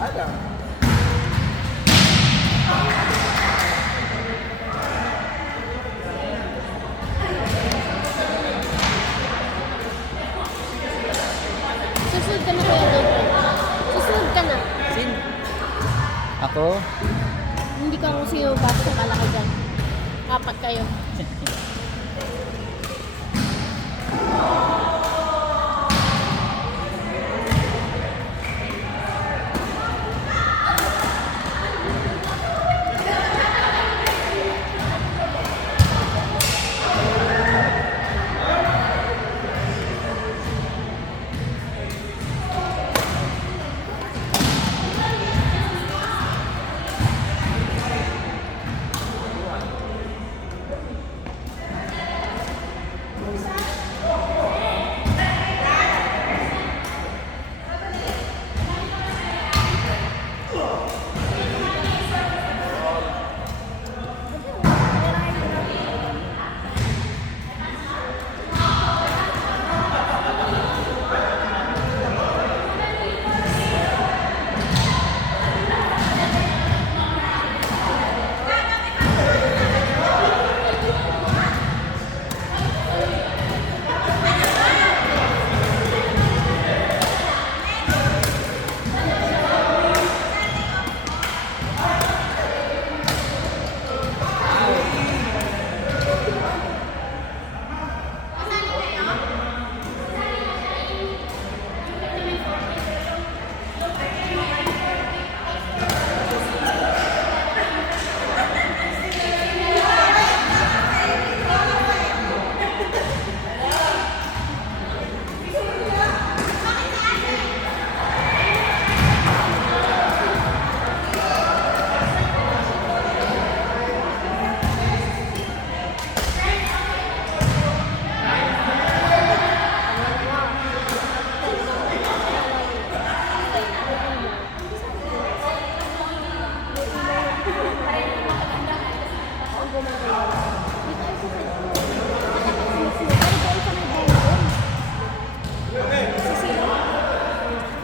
Ada. Susunod ka na kuya David. Susunod ka na. Sin? Ako? Hindi ka kung sino basta pala ka dyan. Apat kayo.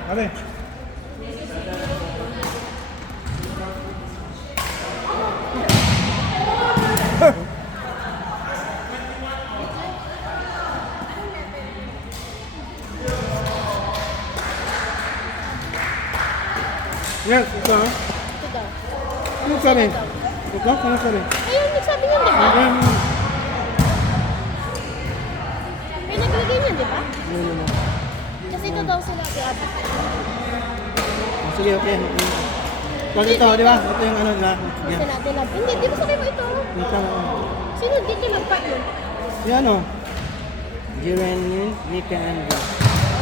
Ano? Yes, ito ha? Ito daw. Ano sabi? Ito? Ano sabi? Ayun, nagsabi niyan, di ba? May naglagay niyan, di ba? Kasi ito daw sila, ate. Sige, okay. Pag ito, di ba? Ito yung ano na. Kasi natin lang. Hindi, di ba sabi mo ito? Ito. Sino dito yung mag-part yun? Yan o. Jiren yun, Nika and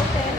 Okay.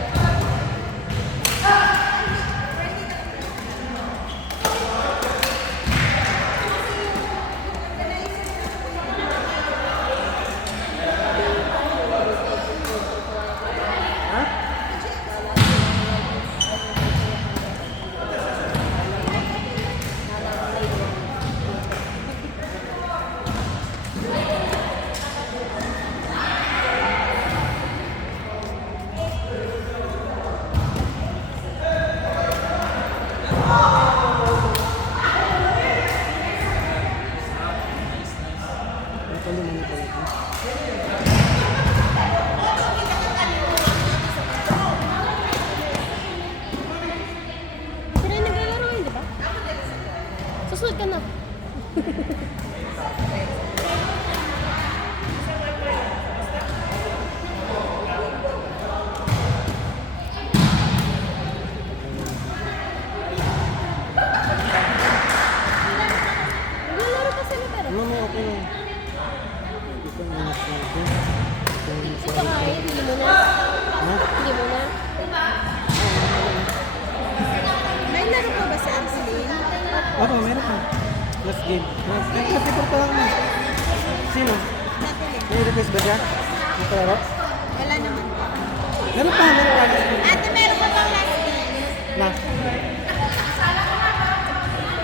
Sila yung naglalaro yun, di ba? Susunod ka na. Naglalaro pa sila pero. Ano mo, okay lang. Ito na Ito kaya, hindi mo na. Ha? Hindi mo na. May laro pa ba si Arceline? Opo, meron pa. Last game. Nag-paper pa lang mo. Sino? Natalie. May request ba siya? Nakalaro? Wala naman. Meron pa, meron pa. Ate, meron pa bang last game? Na.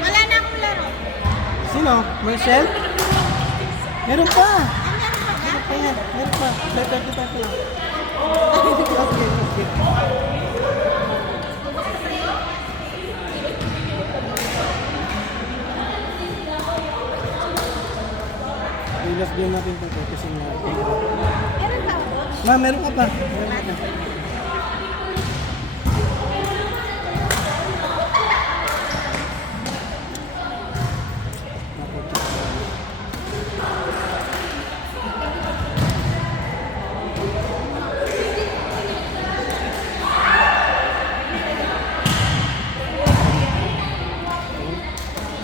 Wala na akong laro. Sino? Marcel? Meron pa. Ah, meron pa ba? Ayan, meron pa. Letter kita pa lang. Last game, last game. Last game natin ito kasi na Meron ba ako? Ma, meron ka pa. Meron ka pa.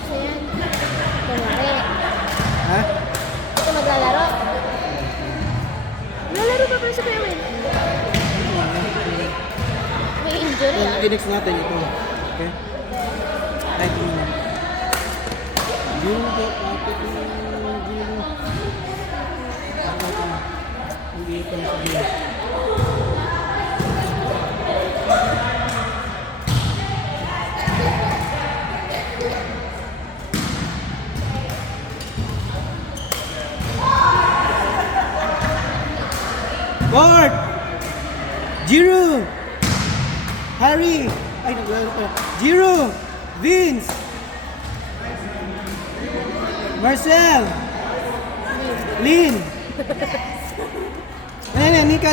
So yan. Kunwari. Ha? Ito maglalaro. Lalaro pa pala si Kuya Will. May injury ah. Yung next natin ito. Okay? Kahit yun lang. Zero na po. Kapit yung zero. Hindi ito na sabihin. Board! Jiro! Harry! Ay, naglaro pa. Jiro! Vince! Marcel! Lynn! Ayan, Nika.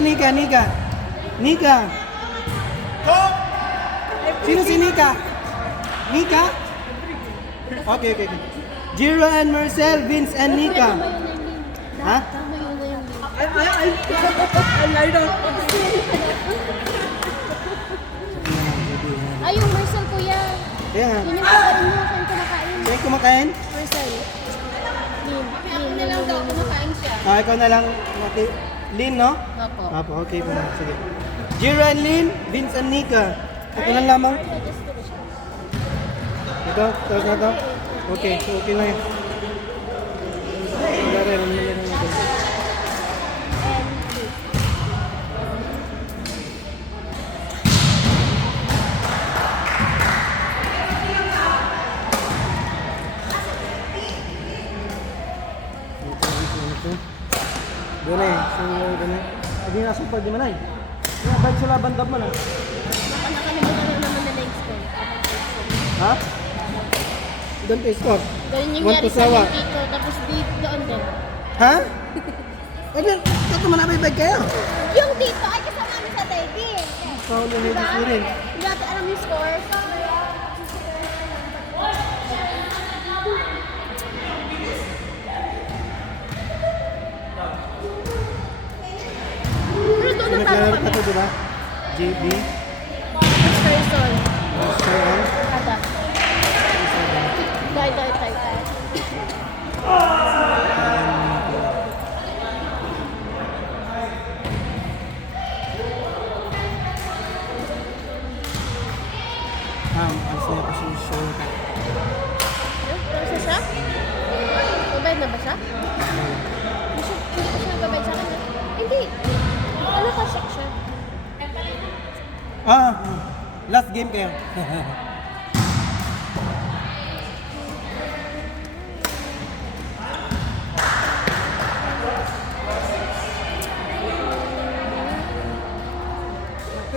Nika! Sino si Nika? Nika? Okay. Jiro and Marcel, Vince and Nika. Ha? Tama yun na yung link. Ay, yung Marcel Kuya. Kaya nga. Yun yung kumakain mo. Saan kumakain? Kaya kumakain? Marcel. Lin. Ako na lang daw kumakain siya. Ikaw na lang. Lynn, no? Opo. Apo, okay po na. Sige. Jiro and Lynn, Vince and Nika. Ito lang lamang. Ito, tapos na ito. Okay, so okay na yun. Wala rin, wala rin natin. Doon eh, so doon eh. Hindi na super di man ay. Kaya balik sila bandab man ah. Baka nakamigay na lang naman na next ko. Ha? Doon pa score. Ganun yung One nangyari to sa sawa. Tito. Tapos dito doon din. Ha? Ano? Ito man abay kayo. Yung dito ay kasama namin sa diving. Paulo na ito rin. Hindi natin alam yung score. Pero doon na talo Naglalaro kami. ka to, di ba? JB. First person. Sharon. Kada. Tay. Alis na ako si Sharon. Ano siya? Babayad na ba siya? Hindi siya nagbabayad sa akin. Hindi. Ano ka siya? Last game kayo.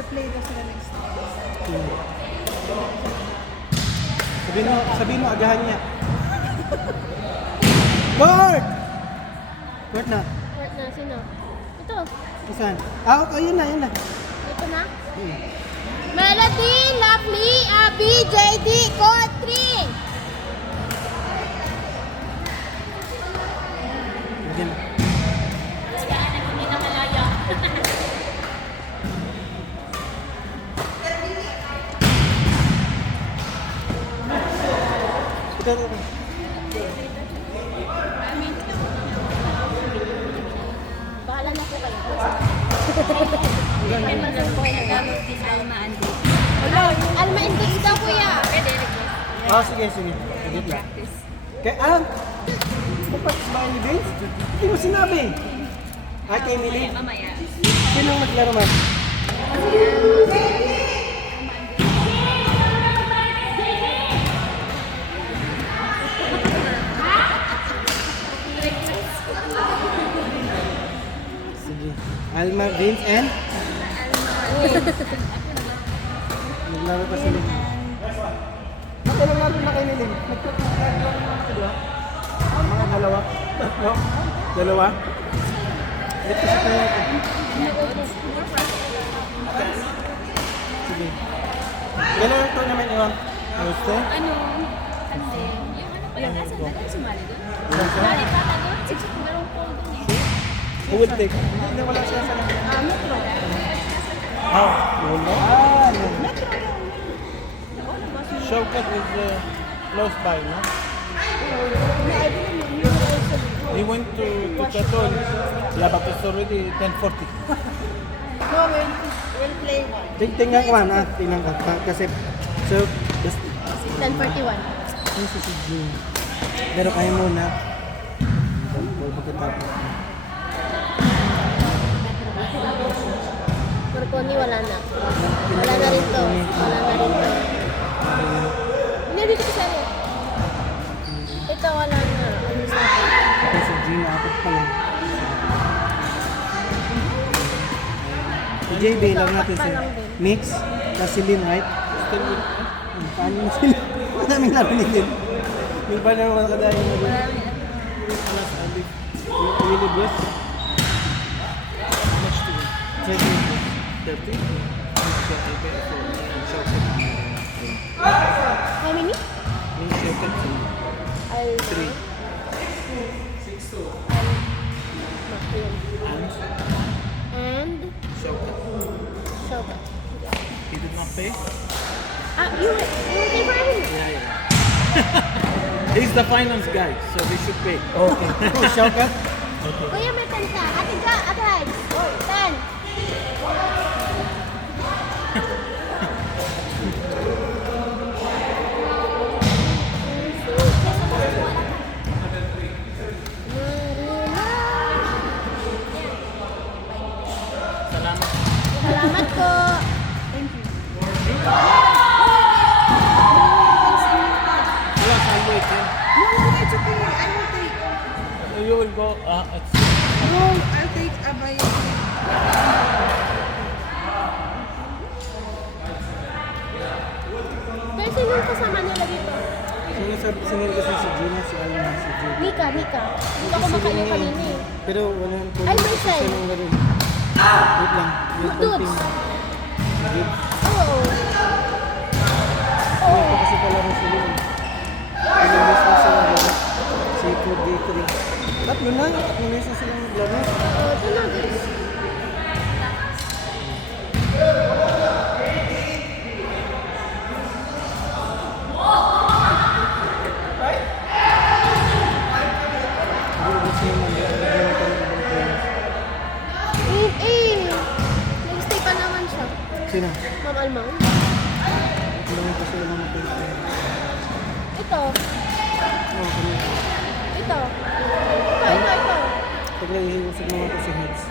Play daw sila next time. Sabihin mo, agahan niya. Court! Court na. Court na. Sino? Ito. Saan? Yun na. Ito na. Melody, Lovely, Abby, JD, Court 3. Again. Ito. Bahala na po kayo. Alma Index daw kuya. Sige. Edit lang. Kaya, magpapis ba ni Vince? Hindi mo sinabi. Kay Emily? Mamaya. Sino ang naglaro man? Sige. Alma, Vince, and? Naglaro pa sila. Ako lang natin na kay Niling. Nagtatlaro naman ako, di ba? Mga dalawa. No? Dalawa? Ito sa kanya ito. Sige. Kailan ang tournament yun? Thursday? Ano? Kasi, yung ano pala, nasa tagal sumali doon. Saan siya? Sumali pa ka doon? Sige, merong poll doon eh. Who will take? Hindi, wala siya sa Metro. Ah, wala? Ah, no. Metro yung... Showcat is close by, no? He went to Tatol. Yeah, but it's already 10:40. No, we'll play one. Tingnan ko man, tingnan ko. Kasi, so, just, 10:41. ano si June? Pero kaya muna. Huwag pagkatapos. Marconi wala na. Wala na rin to. Wala na rin to. Hindi, dito ko sa'yo. Ito wala na. Ano sa akin? Ito si June, apat pa lang. Si JB lang natin si Mix, tapos si Lin, right? Still with, paano mo sila? Madaming laro ni Lin. May ba naman nakadahin mo rin? Alas, Ali. Willie Bruce? How much to win? 30? How many? I'll... 3. And... Shoka. He did not pay? You pay for him? Yeah, yeah. He's the finance guy, so they should pay. Okay. Oh, Shoka? Kuya, may 10 ka. Ate ka, ate Haj. 10. Salamat. Salamat po. Plus, I'll wait, yeah. No, it's okay. I will take. You will go, it's... No, I'll take a bio. Pero sino yung kasama nila dito? Sinil kasi si Gina, si Alma, si Jude. Nika. Hindi ako makain kanina eh. Pero wala nang Ay, may sign. Wait lang. May Dudes. konting- Dudes. Oo. Hindi pa kasi kalaro sila eh. Pinalis na sila laro. Si Code D3. Tatlo na silang laro. Oo, ito na guys. Hindi gusto naman. Naglawan ka ng ibang players. Nag-stay pa naman siya. Sino? Ma'am Alma. Hindi naman kasi yung mga players. Ito. Oo, kami. Ito. Ito. Pag naihiusap naman ko si Heads.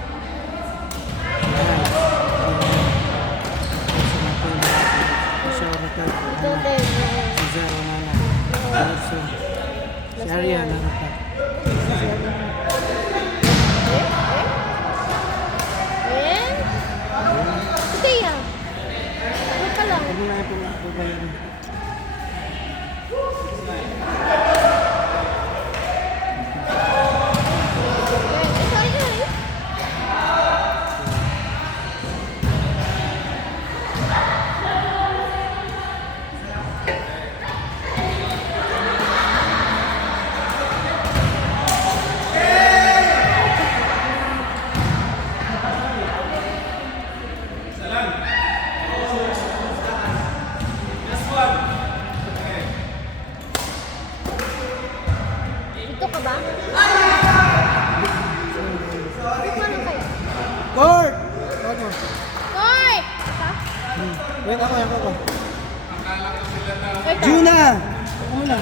Si Oracle. Ito din. Si Zara Mana. Anderson. Si Arya Narata. Eh? Sige yan. Ano pa lang? Huwag mo na yung pagbabayaran. Sorry guys. Dito ka ba? Paano kayo? Court! Ako. Koy! Wait, ako. Wait, Juna! Ako muna.